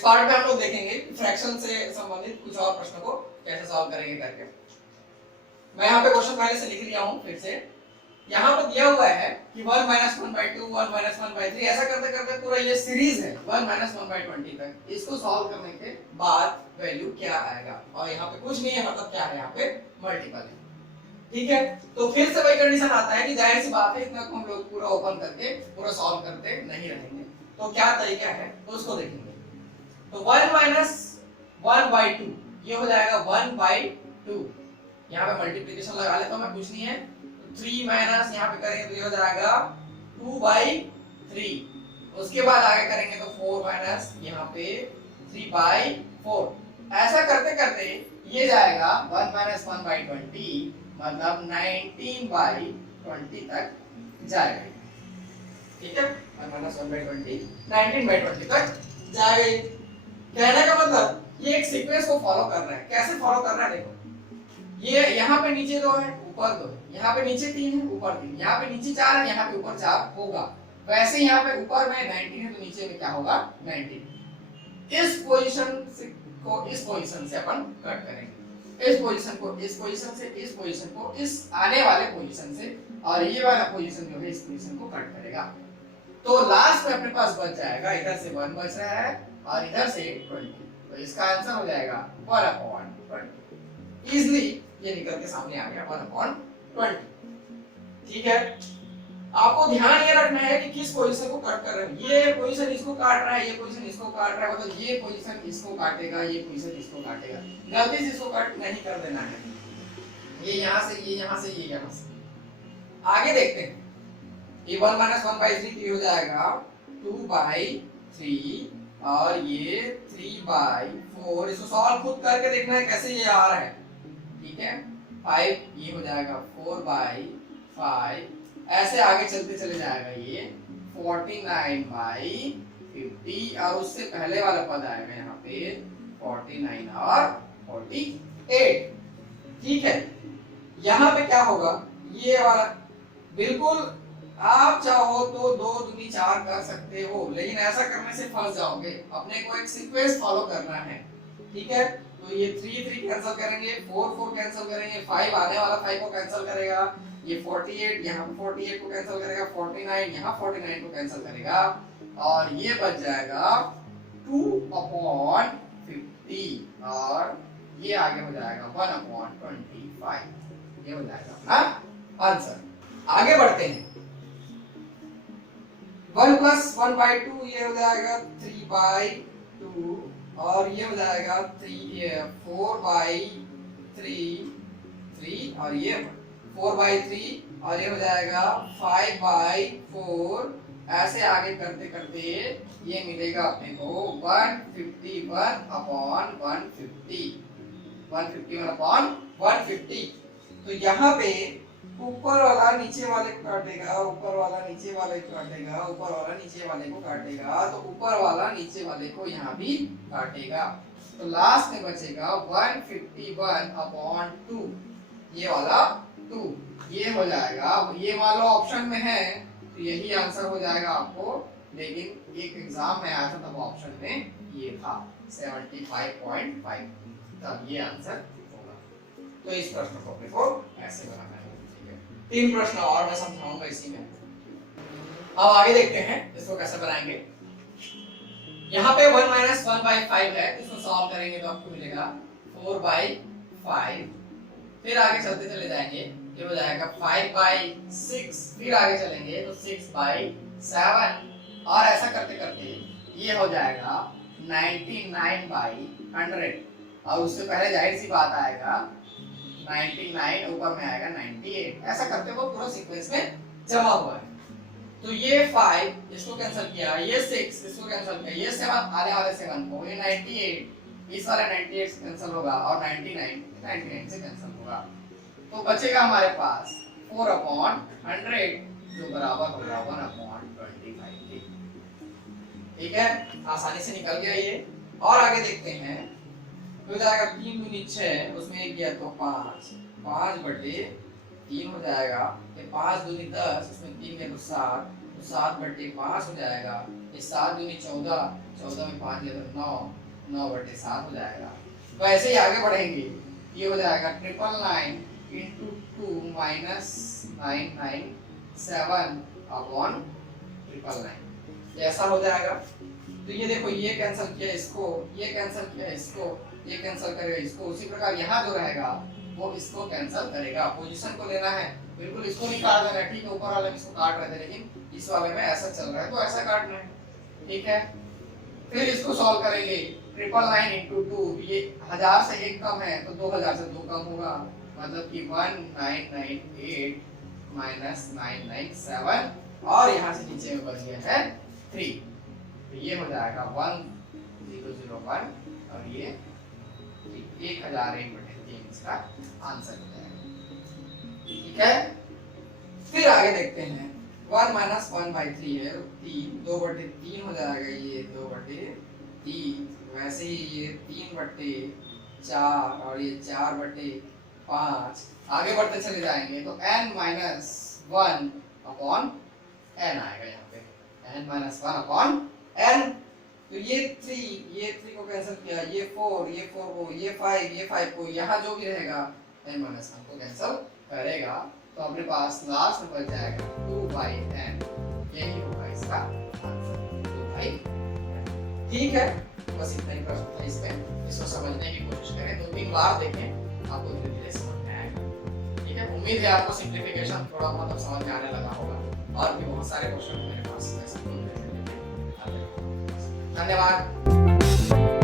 Part में हम लोग देखेंगे फ्रैक्शन से संबंधित कुछ और प्रश्नों को कैसे सॉल्व करेंगे करके। मैं यहाँ पे क्वेश्चन पहले से लिख लिया हूँ फिर से। यहाँ पर दिया हुआ है कि 1 माइनस 1/2 1 माइनस 1/3 ऐसा करते करते पूरा ये सीरीज है 1 माइनस 1/20 तक। इसको सॉल्व करने के बाद वैल्यू क्या आएगा, और यहाँ पे कुछ नहीं है मतलब क्या है, यहाँ पे मल्टीपल है। ठीक है, तो फिर से वही कंडीशन आता है कि जाहिर सी बात है इतना को हम लोग पूरा ओपन करके पूरा सॉल्व करते नहीं रहेंगे, तो क्या तरीका है तो उसको देखेंगे। तो 1 माइनस 1/2 ये हो जाएगा 1/2। यहाँ पे मल्टीप्लिकेशन लगा लेता हूँ मैं, कुछ नहीं है। 3 माइनस यहाँ पे करेंगे तो ये हो जाएगा 2/3। उसके बाद आगे करेंगे तो 4 माइनस यहाँ पे 3/4। ऐसा करते करते ये जाएगा 1 माइनस 1/20 मतलब 19/20 तक जाएगा। ठीक है, 1 माइनस 1/20 19/20 तक जाएगा। कहने का मतलब ये एक सीक्वेंस को फॉलो कर रहा है। कैसे फॉलो कर रहा है देखो, ये यहाँ पे नीचे 2 है ऊपर 2 है, यहाँ पे नीचे 3 है ऊपर 3, यहाँ पे नीचे 4 है यहाँ पे ऊपर 4 होगा। वैसे यहाँ पे ऊपर में 19 है तो नीचे में क्या होगा 19। इस पोजीशन से को इस पोजीशन से अपन कट करेंगे, इस पोजीशन को इस पोजीशन से, इस पोजीशन को इस आने वाले पोजीशन से, और ये वाला पोजीशन जो है इस पोजीशन को कट करेगा। तो लास्ट में अपने पास बच जाएगा, इधर से 1 बच रहा है और इधर से 20। तो इसका आंसर हो जाएगा 1/20। इजीली ये निकल के सामने आ गया 1/20। ठीक है, आपको ध्यान ये रखना है कि किस पोजीशन को कट कर रहे हैं। ये पोजीशन इसको काट रहा है, ये पोजीशन इसको काट रहा है, मतलब ये पोजीशन इसको काटेगा, ये पोजीशन इसको काटेगा। गलती से इसको कट नहीं कर देना है। ये यहाँ से, ये यहाँ से, ये यहाँ से। आगे देखते हैं। ये 1 माइनस 1/3 हो जाएगा 2/3 और ये 3/4। इसको सॉल्व खुद करके देखना है कैसे ये आ रहा है। ठीक है, 5 ये हो जाएगा 4/5। ऐसे आगे चलते चले जाएगा ये 49/50 और उससे पहले वाला पद आएगा यहाँ पे 49 और 48। ठीक है, यहाँ पे क्या होगा, ये वाला बिल्कुल आप चाहो तो 2 दूनी 4 कर सकते हो, लेकिन ऐसा करने से फंस जाओगे। अपने को एक सीक्वेंस फॉलो करना है। ठीक है, तो ये 3 3 कैंसिल करेंगे, 4 4 कैंसिल करेंगे, 5 आने वाला 5 को कैंसिल करेगा, ये 48 यहाँ 48 को कैंसिल करेगा, 49 यहाँ 49 को कैंसिल करेगा, और ये बच जाएगा 2/50 और ये आगे हो जाएगा 1/25। ये हो जाएगा अपना आंसर। आगे बढ़ते हैं। 1 प्लस 1/2 ये हो जाएगा 3/2 और ये हो जाएगा 4/3 और ये 4/3 और ये हो जाएगा 5/4। ऐसे आगे करते करते ये मिलेगा अपने को 151/150 151/150। तो यहाँ पे ऊपर वाला नीचे वाले को काटेगा, ऊपर वाला नीचे वाले को काटेगा, ऊपर वाला नीचे वाले को काटेगा, तो ऊपर वाला नीचे वाले को यहाँ भी काटेगा। तो लास्ट में बचेगा 151/2। ये वाला 2 ये हो जाएगा। ये मान लो ऑप्शन में है तो यही आंसर हो जाएगा आपको, लेकिन एक एग्जाम में आया था तब ऑप्शन में ये था 75.5, तब ये आंसर होगा। तो इस प्रश्न को अपने को ऐसे बनाना है। 3 प्रश्न और मैं समझाऊंगा इसी में। अब आगे देखते हैं इसको कैसे बनाएंगे। यहाँ पे 1 माइनस 1/5 है, इसको सॉल्व करेंगे तो आपको मिलेगा 4/5। फिर आगे चलते चले जाएंगे, ये हो जाएगा 5/6। फिर आगे चलेंगे तो 6/7 और ऐसा करते करते ये हो जाएगा 99/100 और उससे पहले जाहिर सी बात आएगा 99, ऊपर में आएगा 98। ऐसा करते वो पूरा सीक्वेंस में जमा हुआ है। तो ये 5 इसको कैंसिल किया, ये 6 इसको कैंसिल किया, ये 7 आने वाले 7 को, ये 98 इस वाले 98 से कैंसिल होगा और 99 से कैंसिल होगा। तो बचेगा हमारे पास 4/100 जो बराबर होगा 1/25। ठीक है, आसानी से निकल गया ये। और आगे देखते हैं, हो जाएगा 3 दूनी 6, उसमें 1 गया तो 5/3 हो जाएगा। ये 5 दूनी 10, उसमें 3 गया तो 7, तो 7/5 हो जाएगा। ये 7 दूनी 14, 14 में 5 दिया तो 9, 9/7 हो जाएगा। तो ऐसे ही आगे बढ़ेंगे, ये हो जाएगा 999 into 2 minus 997 upon 999, ऐसा हो जाएगा। तो ये देखो, ये कैंसिल किया इसको, ये कैंसिल किया इसको, ये कैंसिल करेगा इसको, उसी प्रकार यहाँ जो रहेगा वो इसको कैंसिल करेगा। पोजीशन को लेना है, बिल्कुल इसको नहीं काट देना, ठीक है, ऊपर वाले में इसको काट रहे थे लेकिन इस वाले में ऐसा चल रहा है तो ऐसा काटना है, ठीक है। फिर इसको सॉल्व करेंगे, 999 into 2, ये 1000 से 1 कम है तो 2000 से 2 कम होगा, मतलब कि 1998 minus 997, और यहाँ से नीचे में बच गया है 3, तो ये हो जाएगा 1001 और ये 1001/3 इसका आंसर हो जाएगा, ठीक है। फिर आगे देखते हैं, 1 minus 1/3 है 3, 2/3 हो जाएगा, ये 2/3, वैसे ही ये 3/4 और ये 4/5, आगे बढ़ते चले जाएंगे तो n minus 1 upon n आएगा यहाँ पे, n minus 1 upon n, तो ये 3 को कैंसिल किया, ये 4 को, ये 5 को, यहाँ जो भी रहेगा n minus 1 को कैंसिल करेगा, तो अपने पास लास्ट में बच जाएगा 2/n, यही होगा इसका आंसर 2/n, ठीक है। बस इतना ही प्रश्न था इसमें, इसको समझने की कोशिश करें, 2-3 बार देखें, आपको धीरे धीरे समझ में आएगा, ठीक है। उम्मीद है आपको सिंप्लीफिकेशन थोड़ा मतलब समझ में आने लगा होगा, और भी बहुत सारे क्वेश्चन मेरे पास, धन्यवाद।